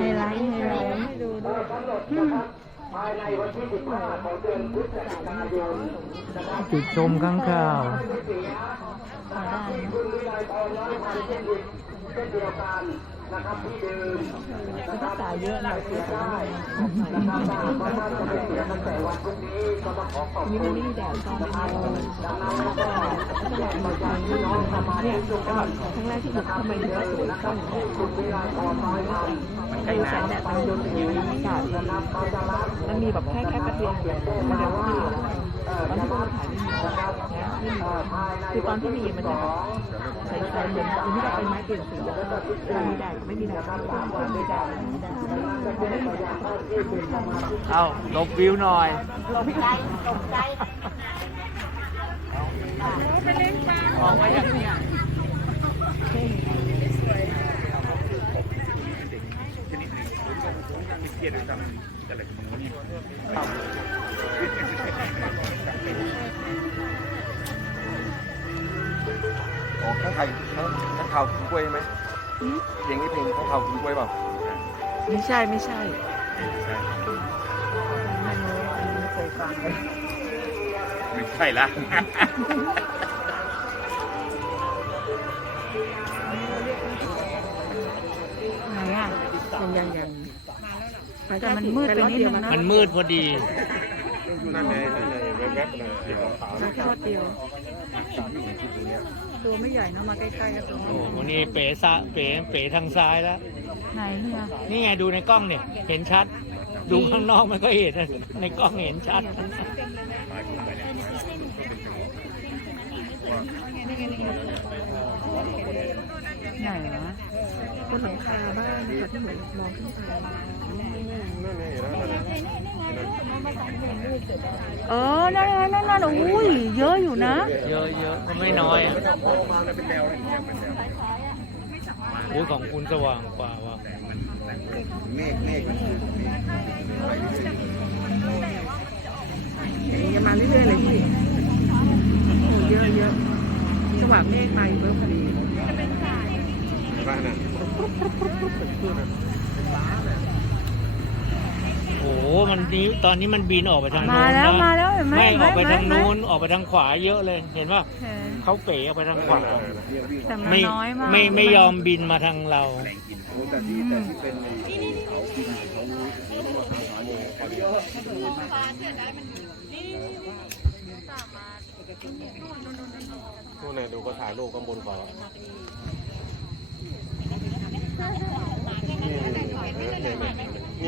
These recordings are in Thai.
ไฮไลท์ไฮไลท์ให้ดูด้วยจุดชมข้างข่าวพอได้ นะคือถ้าสายเยอะหน่อยคือจะได้นี่มันไม่มีแดดตอนเช้าแล้วก็ตลอดหมดทางที่น้องทำเนี่ยจังหวัดครั้งแรกที่บุกเข้ามาดูก็สวยเข้าเหมือนกันดูแสงแดดตอนโยนถึงอากาศมันมีแบบแค่แค่กระเทียมมันยังไม่มี ตอนที่เราถ่ายไม่มีนะไม่มีคือตอนที่มีมันจะแบบใสๆเหมือนเหมือนที่เราเป็นไม้เปลี่ยนสีมีแดดไม่มีแดดขึ้นมีแดดไม่มีแดดเอาลบวิวหน่อยมองไว้อย่างเนี้ยอ๋อข้างไข่ข้างข้างข่าวกินกล้วยไหมเพลงนี้เพลงข้างข่าวกินกล้วยเปล่าไม่ใช่ไม่ใช่ไม่รู้อันนี้ไม่เคยฟังเลยไม่ใช่ละ ไหนอะยังยังยังแต่มันมืดไปนิดนึงนะมันมืดพอดี นั่นไงนั่นไงแวบๆเลยสีขาวแค่รอบเดียว ตัวไม่ใหญ่นะมาใกล้ๆก็ตัวโอ้โหนี่เป๋ซะเป๋เป๋ทางซ้ายแล้ว ไหนเนี่ยนี่ไงดูในกล้องเนี่ย เห็นชัด ดูข้างนอกมันก็เห็นนะในกล้องเห็นชัด ไหนวะบนหลังคาบ้านนะคะที่เหมือนมองขึ้นไปนั่ไงแล้วนั่นเออนั่นไงนั่นนั่นอุ้ยเยอะอยู่นะเยอะเยอะก็ไม่น้อยอะโอ้ยของคุณสว่างกว่าว่ะเมฆเมฆยังมาเรื่อยๆเลยพี่โอ้เยอะเยอะจังหวะเมฆมาเบิ่มพอดี บ้านน่ะโอ้โหมันนี้ตอนนี้มันบินออกไปทางมานู้นแล้วนะมาแล้วเห็นไหมไม่เห็นอไหมอกไปทางเห็นไหมนู้นออกไปทางขวาเยอะเลย เห็นป่ะเห็นเขาเป๋ออกไปทางขวาแต่มันไม่น้อยมากไม่ไม่ยอมบินมาทางเราแต่ที่แต่ที่เป็นเขากินเขาเขามาทำหาโมพอดีนู่นน่ะดูก็ถ่ายรูปข้างบนก่อนนี่นี่นี่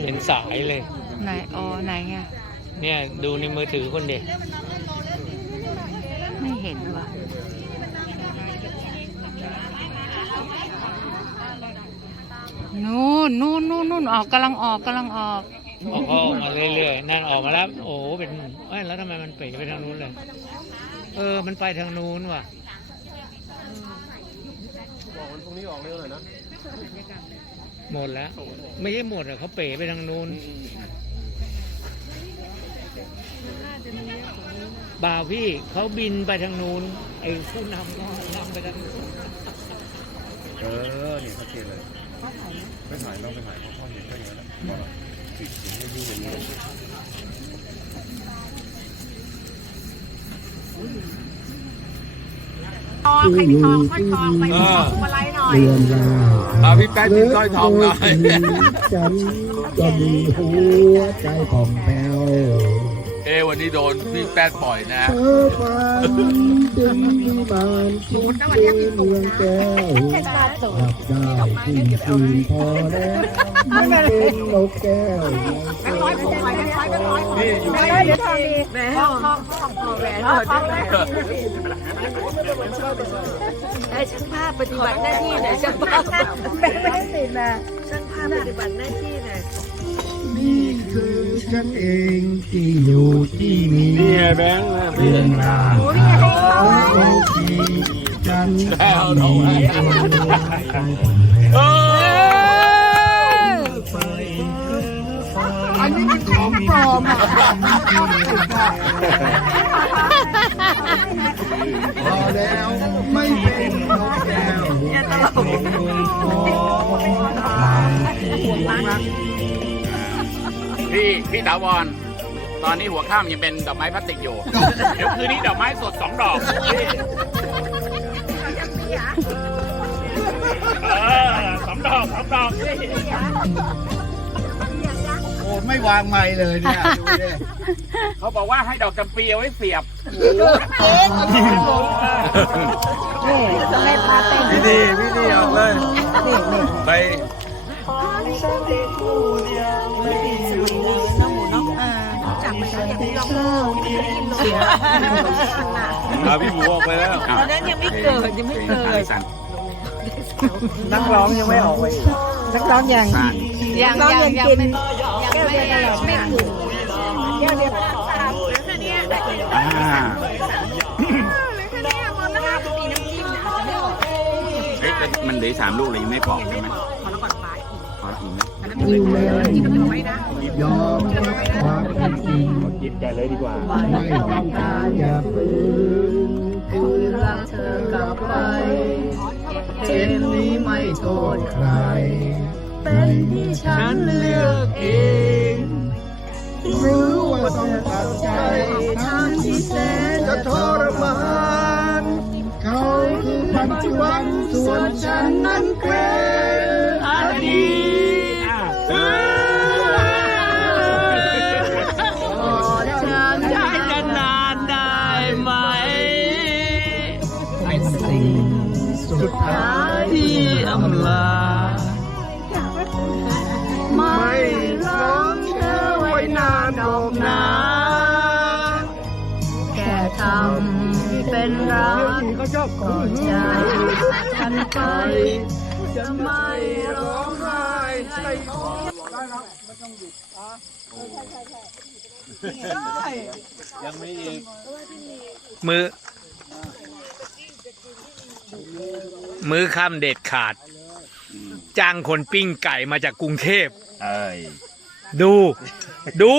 เป็นสายเลย ไหนอ๋อไหนอะเนี่ยดูในมือถือคนเด็กไม่เห็นว่ะนู่นนู่นนู่นนู่นออกกำลังออกกำลังออกออกเขาออกมาเรื่อยๆนั่นออกมาแล้ว โอ้โหเป็นเอ้ยแล้วทำไมมันเป๋ไปทางนู้นเลย เออ มันไปทางนู้นว่ะบอกวันพรุ่งนี้ออกเร็วหน่อยนะ หมดแล้ว ไม่ใช่หมดอะเขาเป๋ไปทางนู้นบ่าวพี่เขาบินไปทางนู้นไอ้ผู้นำก็นำไปทางนู้นเออเนี่ยชัดเจนเลยไม่ถ่ายเราไปถ่ายเขาเข้าเห็นก็เยอะแล้วบอกแล้วปิดถึงไม่ยุ่งอย่ ทองใครมีทองก็ทองไปขอพวงมาลัยหน่อยเรื่องราวเอาพี่แป๊ดกินสร้อยทองหน่อย ฉันก็มีหัวใจผ่องแผ้ว เอวันนี้โดนพี่แป๊ดปล่อยนะเธอฝันถึงวิมานคิดถึงเมืองแก้วหลับได้ที่คืนพอแล้วมันเป็นนกแก้วแบงค์ร้อยผมไปแบงค์ร้อยแบงค์ร้อยนี่อยู่แบงค์ร้อยเดี๋ยวทองดีแหวนทองทองทองทองแหวนทองทองไอ้ช่างภาพปฏิบัติหน้าที่หน่อยช่างภาพไม่ได้ติดนะช่างภาพปฏิบัติหน้าที่หน่อยนี่คือ ฉันเองที่อยู่ที่นี่นี่แบงค์เรื่องราวของที่ฉันมีหัวใจผ่องแผ้วอันนี้มันของปลอมอะพอแล้วไม่เป็นนกแก้วเป็นขอทางที่รัก พี่พี่ถาวรตอนนี้หัวข้ามยังเป็นดอกไม้พลาสติกอยู่ เดี๋ยวคืนนี้ดอกไม้สดสองดอกพี่เออสองดอกสองดอกพี่โอ้ไม่วางไม้เลยเนี่ยดูดิเขาบอกว่าให้ดอกจำปีเอาไว้เสียบพี่ดีพี่ดีออกเลยไป เอาพี่หมูออกไปแล้วตอนนั้นยังไม่เกิดยังไม่เกิดสั่นนักร้องยังไม่ออกไปนักร้องยังสั่นยังยังยังไม่ยังไม่ไม่ถูกอ่าเฮ้ยแต่มันเหลือสามลูกเลยยังไม่ปอกใช่ไหม กไหมอยู่เลยยอมรับความจริงกินใจเลยดีกว่า ไม่ต้องการอย่าฝืนคืนรักเธอกลับไปเช่นนี้ไม่โทษใคร เป็นที่ฉันเลือกเองรือว่าต้องตัดใจทางที่แสนจะทรมาน เขาคือปัจจุบันส่วนฉันนั้น กก็ชอบก่อนใจฉันไปจะไม่ร้องไห้ใส่คอมือ มือค่ำเด็ดขาด จ้างคนปิ้งไก่มาจากกรุงเทพเอ้ยดู ดู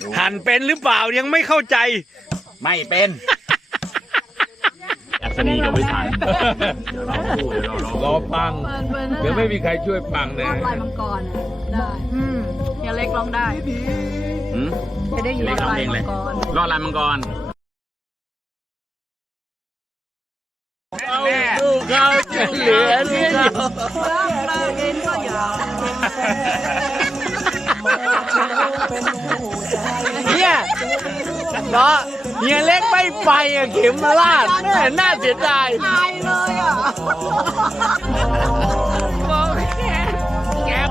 ดูหั่นเป็นหรือเปล่ายังไม่เข้าใจ ไม่เป็น อัศนีกับวิถันเดี๋ยวเราพูดเดี๋ยวเรารอฟังเดี๋ยวไม่มีใครช่วยฟังเลยลายมังกรอะได้อืมเฮียเล็กร้องได้หืม จะได้ยินเล็กร้องลายเพลงเลมัย งกร รอดลายมังกรแม่ลูกเขาจะเหลือเดียวเนี่ยเนาะ เฮียเล็กไม่ไปอะเข็มลาดแม่น่าเสียดายตายเลยอะแก๊ป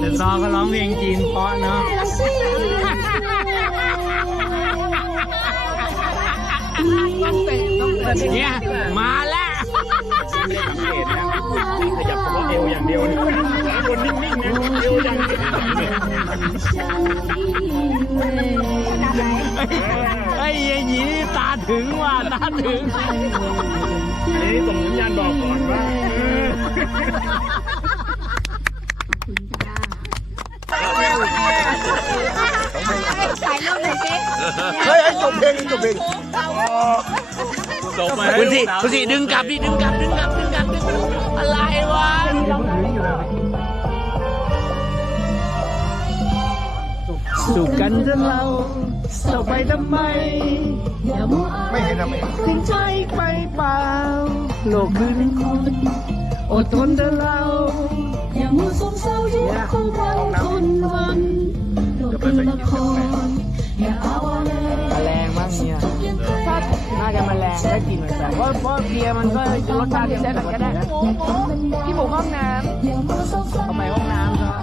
แต่ซอก็ร้องเพลงจีนเพราะเนาะ เนี่ยมาแล้วเกตนะขยับเฉพาะเอวอย่างเดียวนะคนนิ่งๆนะเอวอย่างเดียวไอ้ยายหยีนี่ตาถึงว่ะตาถึงอันนี้ส่งสัญญาณบอกก่อนว่าเฮ้ยจบเพลงจบเพลง คุณสิคุณสิดึงกลับดิดึงกลับดึงกลับดึงกลับดึงกลับอะไรวะสุขกันเถอะเราเศร้าไปทำไมไม่เห็นทำไมถึงใจไปเปล่า โลกคืนคนอดทนเถอะเรา อย่ามัวสงเศร้ายิ่งคงวันคนวันโลกคือละครอย่าเอาอะไราจะมาแรงได้กลิ่นเหมือนกันเพราะเพราะเบียร์มันก็รสชาติที่ใช้กันก็ได้พี่บุกห้องน้อย่ามัวสงเศร้าำทำไมห้องน้ำใช่ไหม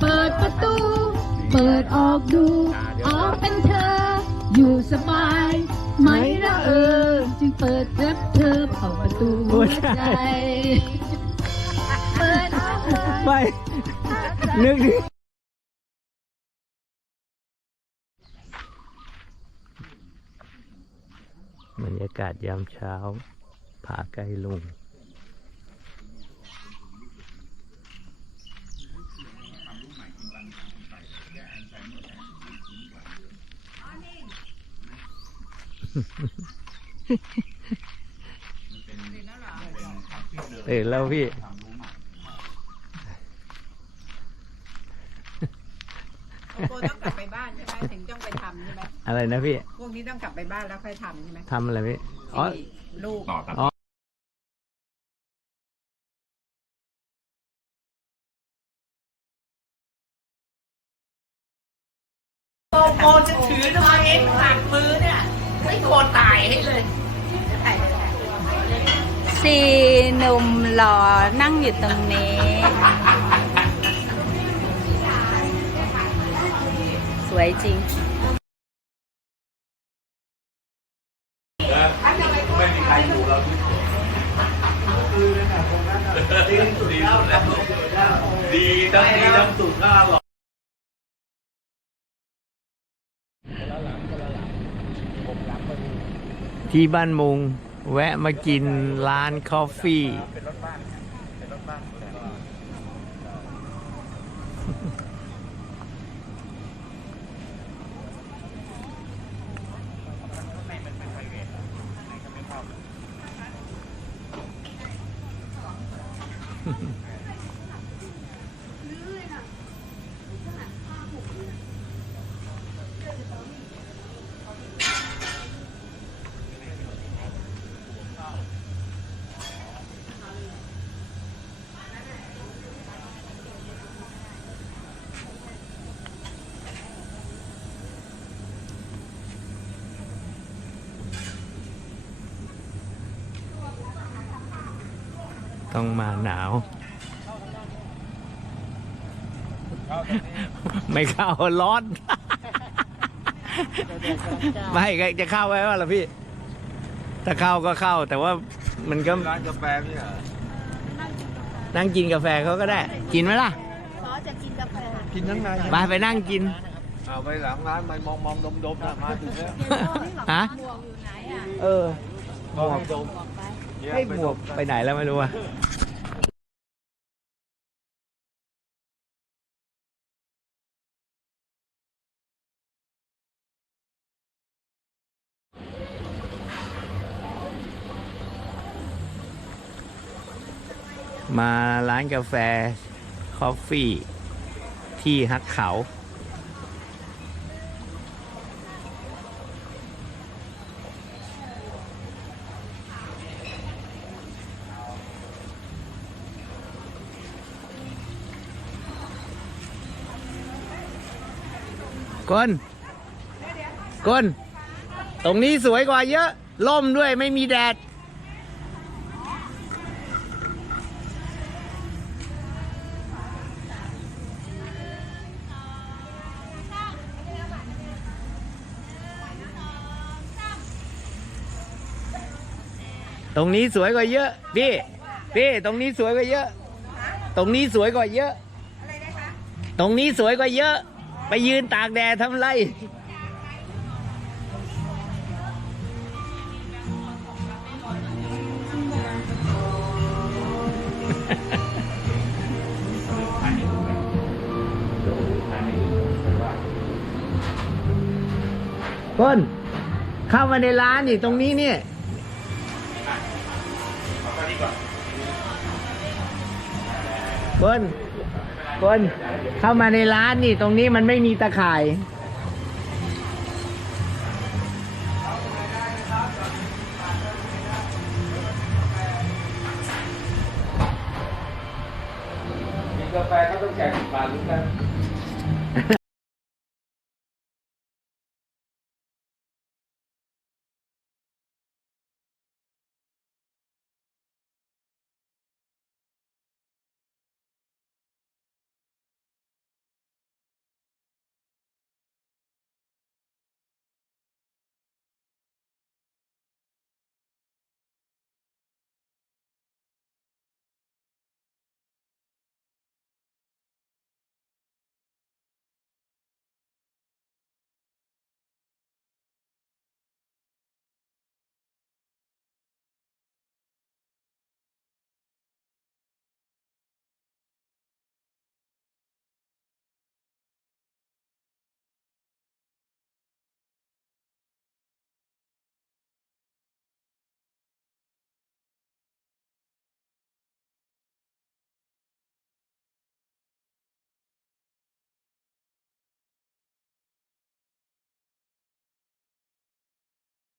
เปิดประตู เปิดออกดูออกเป็นเธอ อยู่สบายไหมละเออจึงเปิดรับเธอเข้าประตูหัวใจ เปิดออกเลยไม่นึกดิ บรรยากาศยามเช้า ผาใกล้ลุงตื่นแล้วพี่ต้องกลับไปบ้านใช่ไหม อะไรนะพี่พวกนี้ต้องกลับไปบ้านแล้วค่อยทำใช่ไหมทำอะไรพี่อ๋อ ที่ลูก ต่อตัด อ๋อโกจะถือทำไมเองหักมือเนี่ยไม่โกตายให้เลย สี่หนุ่มหล่อนั่งอยู่ตรงนี้ สวยจริง ไม่มีใครอยู่เราดีดีทั้งดีทั้งสุดหน้าหรอที่บ้านมุง แวะมากินร้านคอฟฟี่ ต้องมาหนาว ไม่เข้าร้อน ไม่ก็จะเข้าไว้ว่าล่ะพี่ ถ้าเข้าก็เข้า แต่ว่ามันก็ร้านกาแฟเนี่ยนั่งกินกาแฟเขาก็ได้ กินไหมล่ะกินทั้งในไปไปนั่งกินเอาไปหลังร้านไปมองมองดมดมนะมาถึงแล้วฮะเออมองดม ให้หมวกไปไหนแล้วไม่รู้อะมาร้านกาแฟ คอฟฟี่ ที่ฮักเขา กนกนตรงนี้สวยกว่าเยอะ ล่มด้วยไม่มีแดด ตรงนี้สวยกว่าเยอะ พี่ พี่ ตรงนี้สวยกว่าเยอะ ตรงนี้สวยกว่าเยอะ ตรงนี้สวยกว่าเยอะ ไปยืนตากแดดทำไรคนเข้ามาในร้านนี่ตรงนี้เนี่ยคน คนเข้ามาในร้านนี่ตรงนี้มันไม่มีตะข่าย